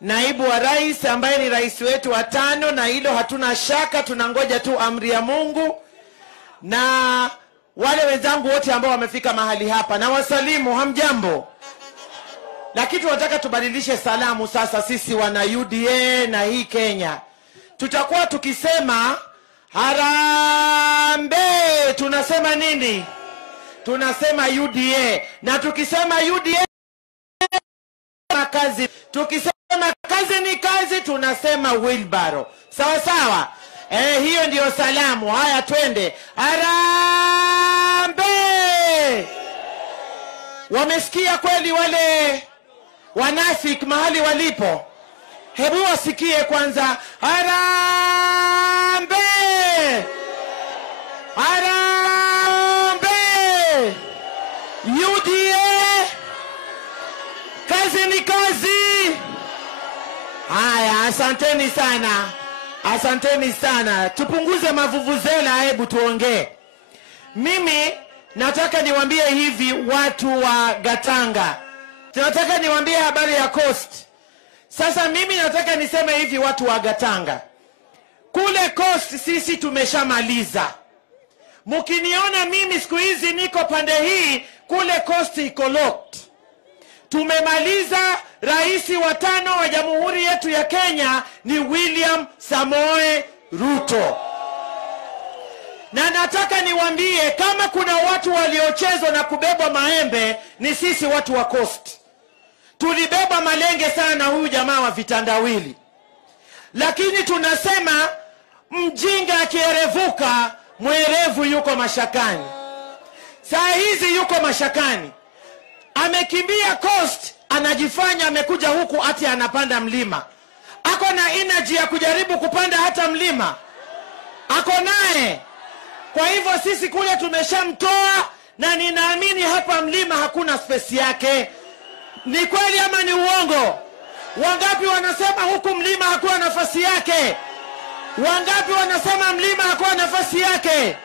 naibu wa rais ambaye ni rais wetu wa 5, na hilo hatuna shaka, tunangoja tu amri ya Mungu, na wale wenzangu wote ambao wamefika mahali hapa na wasalimu, hamjambo. Lakini tunataka tubadilishe salamu sasa. Sisi wana UDA na hii Kenya tutakuwa tukisema harambee, tunasema nini? Tunasema UDA. Na tukisema UDA kazi, tukisema kazi ni kazi, tunasema wheelbarrow. Sawa sawa? Hiyo ndio salamu. Haya, twende. Harambee! Wamesikia kweli wale wanafiki mahali walipo? Hebu wasikie kwanza. Harambee! Harambee! UDA! Kazi ni kazi. Haya, asanteni sana. Asanteni sana. Tupunguze mavuvuzela, hebu tuongee. Mimi nataka niwaambie hivi watu wa Gatanga. Tunataka niwaambie habari ya Coast. Sasa mimi nataka niseme hivi watu wa Gatanga. Kule Coast sisi tumeshamaliza. Mkiniona mimi siku hizi niko pande hii, kule Coast iko locked. Tumemaliza. Rais wa 5 wa Jamhuri yetu ya Kenya ni William Samoei Ruto. Na nataka niwaambie, kama kuna watu waliochezwa na kubebwa maembe, ni sisi watu wa Coast. Tulibeba malenge sana na huyu jamaa wa vitandawili. Lakini tunasema mjinga akierevuka, mwerevu yuko mashakani. Saa hizi yuko mashakani. Amekimbia Coast, anajifanya amekuja huku ati anapanda mlima. Ako na energy ya kujaribu kupanda hata mlima? Ako naye. Kwa hivyo sisi kule tumeshamtoa, na ninaamini hapa mlima hakuna space yake. Ni kweli ama ni uongo? Wangapi wanasema huku mlima hakuna nafasi yake? Wangapi wanasema mlima hakuna nafasi yake?